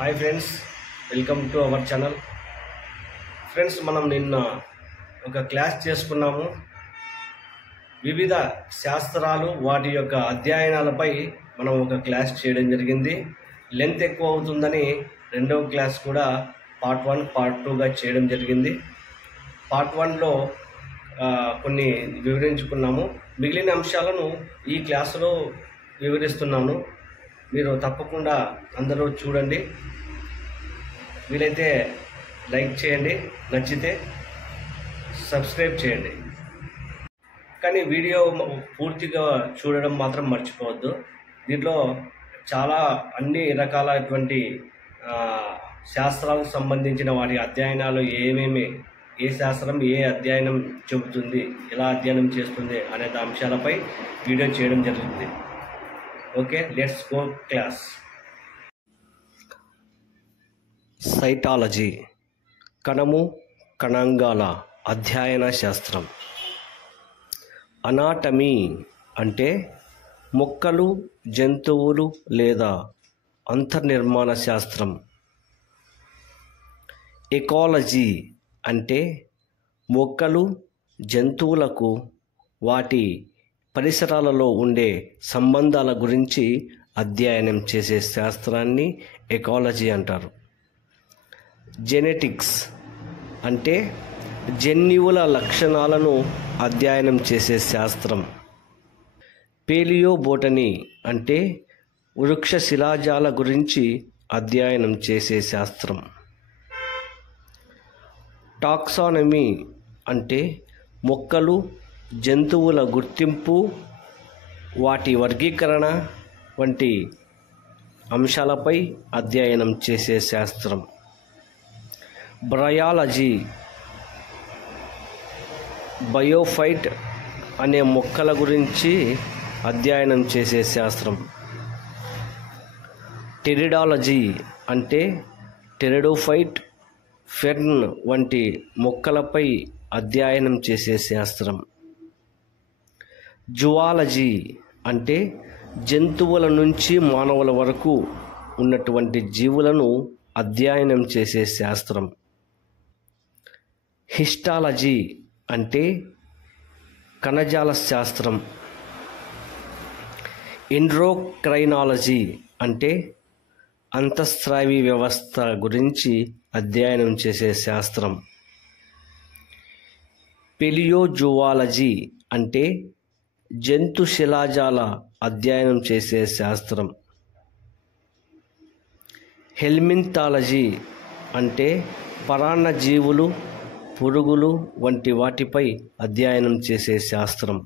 Hi friends, welcome to our channel. Friends, మనం నిన్న ఒక క్లాస్ చేసుకున్నాము. వివిధ శాస్త్రాలు వాటి యొక్క అధ్యయనాలపై మనం ఒక క్లాస్ చేయడం జరిగింది. లెంత్ ఎక్కువ అవుతుందని రెండవ క్లాస్ కూడా పార్ట్ 1 పార్ట్ 2గా చేయడం జరిగింది. పార్ట్ 1లో కొన్ని వివరించుకున్నాము. మిగిలిన అంశాలను ఈ క్లాసులో వివరిస్తున్నాను. మీరు తప్పకుండా అందరూ చూడండి. వీలైతే లైక్ చేయండి, నచ్చితే సబ్స్క్రైబ్ చేయండి. కానీ వీడియో పూర్తిగా చూడడం మాత్రం మర్చిపోవద్దు. దీంట్లో చాలా అన్ని రకాలైనటువంటి శాస్త్రాలకు సంబంధించిన వాటి అధ్యయనాలు ఏ శాస్త్రం ఏ అధ్యయనం చెబుతుంది, ఎలా అధ్యయనం చేస్తుంది అనే అంశాలపై వీడియో చేయడం జరుగుతుంది. Okay, let's go class. Cytology, కణము కణాంగాల అధ్యయన శాస్త్రం. అనాటమీ అంటే మొక్కలు, జంతువులు లేదా అంతర్నిర్మాణ శాస్త్రం. ఎకాలజీ అంటే మొక్కలు, జంతువులకు వాటి పరిసరాలలో ఉండే సంబంధాల గురించి అధ్యయనం చేసే శాస్త్రాన్ని ఎకాలజీ అంటారు. జెనెటిక్స్ అంటే జన్యువుల లక్షణాలను అధ్యయనం చేసే శాస్త్రం. పేలియోబోటనీ అంటే వృక్ష శిలాజాల గురించి అధ్యయనం చేసే శాస్త్రం. టాక్సానమీ అంటే మొక్కలు, జంతువుల గుర్తింపు, వాటి వర్గీకరణ వంటి అంశాలపై అధ్యయనం చేసే శాస్త్రం. బ్రయాలజీ బయోఫైట్ అనే మొక్కల గురించి అధ్యయనం చేసే శాస్త్రం. టెరిడాలజీ అంటే టెరిడోఫైట్, ఫెర్న్ వంటి మొక్కలపై అధ్యయనం చేసే శాస్త్రం. జువాలజీ అంటే జంతువుల నుంచి మానవుల వరకు ఉన్నటువంటి జీవులను అధ్యయనం చేసే శాస్త్రం. హిస్టాలజీ అంటే కణజాల శాస్త్రం. ఎండ్రోక్రైనాలజీ అంటే అంతఃస్రావి వ్యవస్థ గురించి అధ్యయనం చేసే శాస్త్రం. పెలియోజువాలజీ అంటే జంతు శిలాజాల అధ్యయనం చేసే శాస్త్రం. హెల్మింతాలజీ అంటే పరాన్నజీవులు, పురుగులు వంటి వాటిపై అధ్యయనం చేసే శాస్త్రం.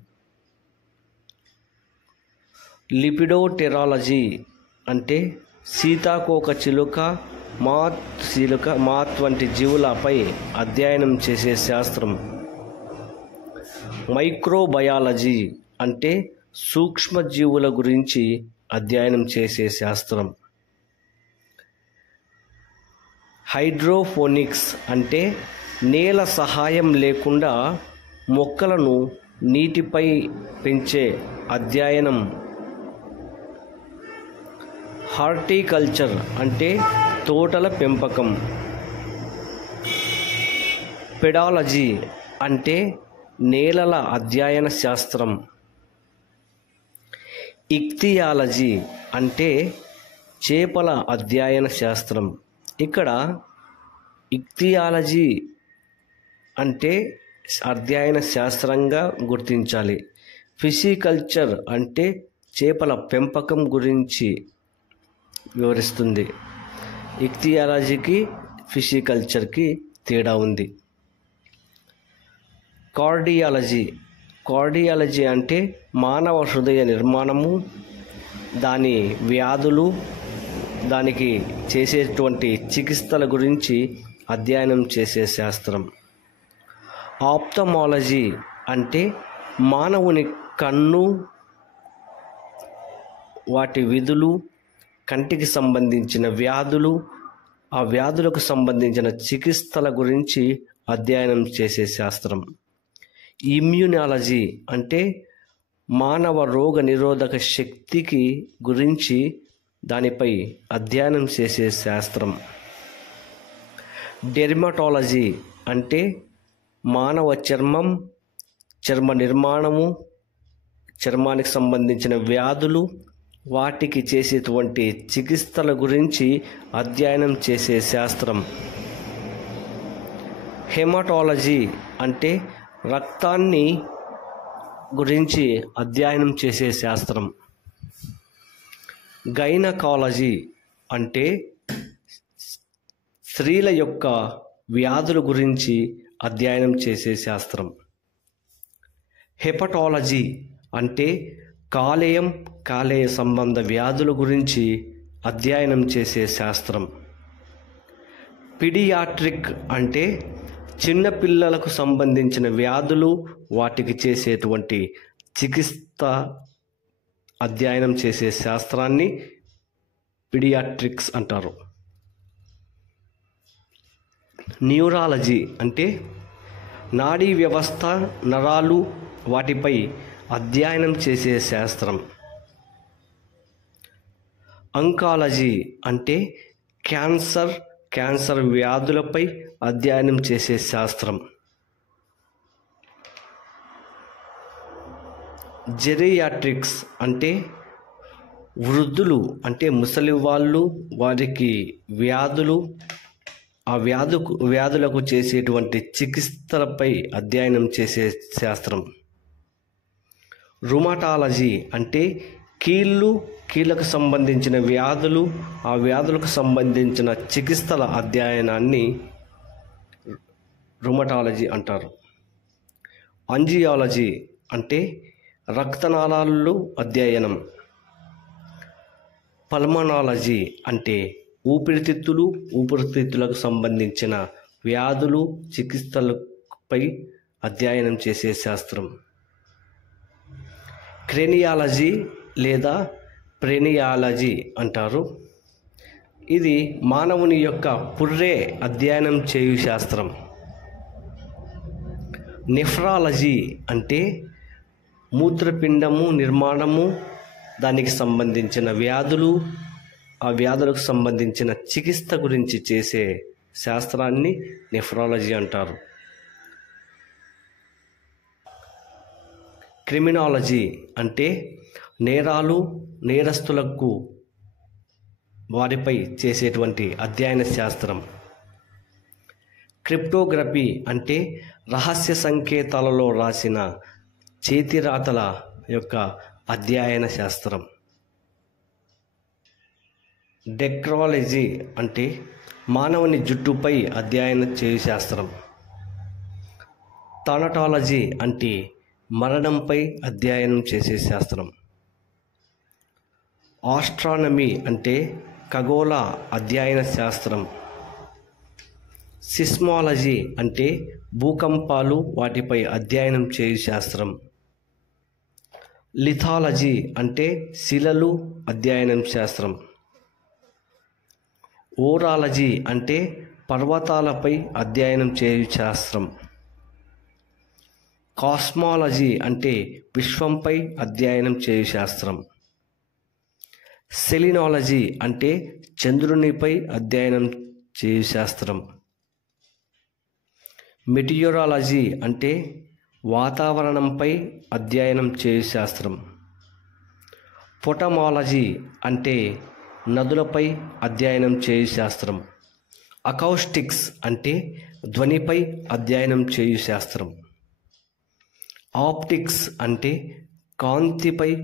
లిపిడోటెరాలజీ అంటే సీతాకోక చిలుక, మాత్ వంటి జీవులపై అధ్యయనం చేసే శాస్త్రం. మైక్రోబయాలజీ అంటే సూక్ష్మజీవుల గురించి అధ్యయనం చేసే శాస్త్రం. హైడ్రోపోనిక్స్ అంటే నేల సహాయం లేకుండా మొక్కలను నీటిపై పెంచే అధ్యయనం. హార్టికల్చర్ అంటే తోటల పెంపకం. పెడాలజీ అంటే నేలల అధ్యయన శాస్త్రం. ఇక్తియాలజీ అంటే చేపల అధ్యయన శాస్త్రం. ఇక్కడ ఇక్తియాలజీ అంటే అధ్యయన శాస్త్రంగా గుర్తించాలి. ఫిషికల్చర్ అంటే చేపల పెంపకం గురించి వివరిస్తుంది. ఇక్తియాలజీకి ఫిషికల్చర్కి తేడా ఉంది. కార్డియాలజీ అంటే మానవ హృదయ నిర్మాణము, దాని వ్యాధులు, దానికి చేసేటువంటి చికిత్సల గురించి అధ్యయనం చేసే శాస్త్రం. ఆప్థమాలజీ అంటే మానవుని కన్ను, వాటి విధులు, కంటికి సంబంధించిన వ్యాధులు, ఆ వ్యాధులకు సంబంధించిన చికిత్సల గురించి అధ్యయనం చేసే శాస్త్రం. ఇమ్యూనాలజీ అంటే మానవ రోగ నిరోధక శక్తికి గురించి దానిపై అధ్యయనం చేసే శాస్త్రం. డెర్మటాలజీ అంటే మానవ చర్మం, చర్మ నిర్మాణము, చర్మానికి సంబంధించిన వ్యాధులు, వాటికి చేసేటువంటి చికిత్సల గురించి అధ్యయనం చేసే శాస్త్రం. హెమటాలజీ అంటే రక్తాన్ని గురించి అధ్యయనం చేసే శాస్త్రం. గైనకాలజీ అంటే స్త్రీల యొక్క వ్యాధుల గురించి అధ్యయనం చేసే శాస్త్రం. హెపటాలజీ అంటే కాలేయం, కాలేయ సంబంధ వ్యాధుల గురించి అధ్యయనం చేసే శాస్త్రం. పీడియాట్రిక్ అంటే చిన్నపిల్లలకు సంబంధించిన వ్యాధులు, వాటికి చేసేటువంటి చికిత్స అధ్యయనం చేసే శాస్త్రాన్ని పీడియాట్రిక్స్ అంటారు. న్యూరాలజీ అంటే నాడీ వ్యవస్థ, నరాలు, వాటిపై అధ్యయనం చేసే శాస్త్రం. అంకాలజీ అంటే క్యాన్సర్ వ్యాధులపై అధ్యయనం చేసే శాస్త్రం. జెరియాట్రిక్స్ అంటే వృద్ధులు అంటే ముసలి వాళ్ళు, వారికి వ్యాధులు, ఆ వ్యాధులకు చేసేటువంటి చికిత్సలపై అధ్యయనం చేసే శాస్త్రం. రుమటాలజీ అంటే కీళ్ళకు సంబంధించిన వ్యాధులు, ఆ వ్యాధులకు సంబంధించిన చికిత్సల అధ్యయనాన్ని రుమటాలజీ అంటారు. అంజియాలజీ అంటే రక్తనాళాలు అధ్యయనం. పల్మనాలజీ అంటే ఊపిరితిత్తులకు సంబంధించిన వ్యాధులు, చికిత్సలపై అధ్యయనం చేసే శాస్త్రం. క్రేనియాలజీ లేదా ప్రేనియాలజీ అంటారు. ఇది మానవుని యొక్క పుర్రె అధ్యయనం చేయు శాస్త్రం. నెఫ్రాలజీ అంటే మూత్రపిండము నిర్మాణము, దానికి సంబంధించిన వ్యాధులు, ఆ వ్యాధులకు సంబంధించిన చికిత్స గురించి చేసే శాస్త్రాన్ని నెఫ్రాలజీ అంటారు. క్రిమినాలజీ అంటే నేరాలు, నేరస్తులకు వారిపై చేసేటువంటి అధ్యయన శాస్త్రం. క్రిప్టోగ్రఫీ అంటే రహస్య సంకేతాలలో రాసిన చేతిరాతల యొక్క అధ్యయన శాస్త్రం. డెక్రాలజీ అంటే మానవుని జుట్టుపై అధ్యయనం చేయు శాస్త్రం. థానటాలజీ అంటే మరణంపై అధ్యయనం చేసే శాస్త్రం. ఆస్ట్రానమీ అంటే ఖగోళ అధ్యయన శాస్త్రం. సిస్మాలజీ అంటే భూకంపాలు, వాటిపై అధ్యయనం చేయు శాస్త్రం. లిథాలజీ అంటే శిలలు అధ్యయనం శాస్త్రం. ఓరాలజీ అంటే పర్వతాలపై అధ్యయనం చేయు శాస్త్రం. కాస్మాలజీ అంటే విశ్వంపై అధ్యయనం చేయు శాస్త్రం. సెలినాలజీ అంటే చంద్రునిపై అధ్యయనం చేయు శాస్త్రం. మెటియోరాలజీ అంటే వాతావరణంపై అధ్యయనం చేయు శాస్త్రం. పొటమాలజీ అంటే నదులపై అధ్యయనం చేయు శాస్త్రం. అకౌస్టిక్స్ అంటే ధ్వనిపై అధ్యయనం చేయు శాస్త్రం. ఆప్టిక్స్ అంటే కాంతిపై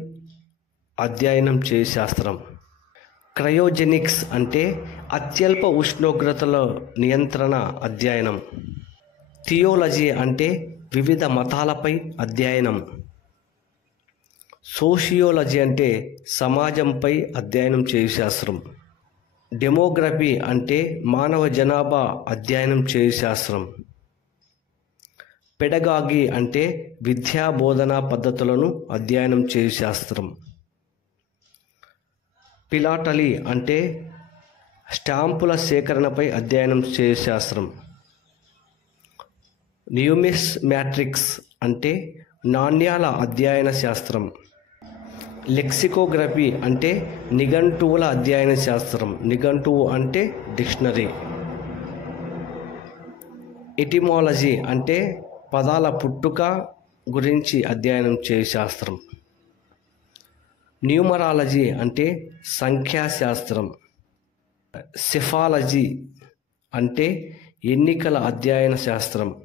అధ్యయనం చేయు శాస్త్రం. క్రయోజెనిక్స్ అంటే అత్యల్ప ఉష్ణోగ్రతల నియంత్రణ అధ్యయనం. థియోలజీ అంటే వివిధ మతాలపై అధ్యయనం. సోషియోలజీ అంటే సమాజంపై అధ్యయనం చేయు శాస్త్రం. డెమోగ్రఫీ అంటే మానవ జనాభా అధ్యయనం చేయు శాస్త్రం. పెడగాగి అంటే విద్యా బోధనా పద్ధతులను అధ్యయనం చేయు శాస్త్రం. ఫిలాటలీ అంటే స్టాంపుల సేకరణపై అధ్యయనం చేయు శాస్త్రం. న్యూమిస్మాటిక్స్ అంటే నాణ్యాల అధ్యయన శాస్త్రం. లెక్సికోగ్రఫీ అంటే నిఘంటువుల అధ్యయన శాస్త్రం. నిఘంటువు అంటే డిక్షనరీ. ఎటిమాలజీ అంటే పదాల పుట్టుక గురించి అధ్యయనం చేయు శాస్త్రం. న్యూమరాలజీ అంటే సంఖ్యాశాస్త్రం. సెఫాలజీ అంటే ఎన్నికల అధ్యయన శాస్త్రం.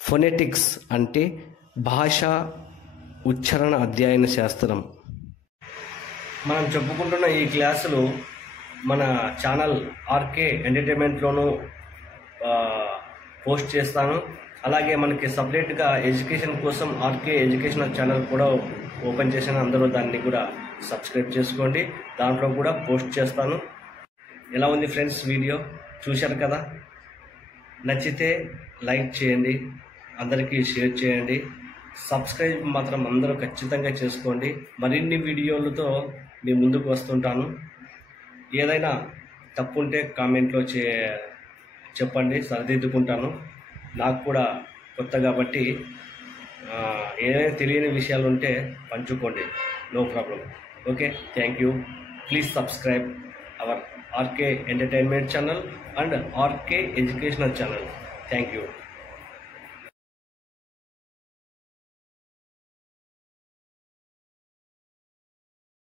ఫొనెటిక్స్ అంటే భాషా ఉచ్చారణ అధ్యయన శాస్త్రం. మనం చెప్పుకుంటున్న ఈ క్లాసులు మన ఛానల్ ఆర్కే ఎంటర్టైన్మెంట్లోనూ పోస్ట్ చేస్తాను. అలాగే మనకి సపరేట్గా ఎడ్యుకేషన్ కోసం ఆర్కే ఎడ్యుకేషనల్ ఛానల్ కూడా ఓపెన్ చేశాను. అందరూ దాన్ని కూడా సబ్స్క్రైబ్ చేసుకోండి. దాంట్లో కూడా పోస్ట్ చేస్తాను. ఎలా ఉంది ఫ్రెండ్స్ వీడియో? చూశారు కదా? నచ్చితే లైక్ చేయండి, అందరికీ షేర్ చేయండి. సబ్స్క్రైబ్ మాత్రం అందరూ ఖచ్చితంగా చేసుకోండి. మరిన్ని వీడియోలతో మీ ముందుకు వస్తుంటాను. ఏదైనా తప్పు ఉంటే కామెంట్లో చెప్పండి, సరిదిద్దుకుంటాను. నాకు కూడా కొత్త కాబట్టి ఏదైనా తెలియని విషయాలు ఉంటే పంచుకోండి, no problem. Okay, thank you. Please subscribe our RK entertainment channel and RK educational channel. Thank you.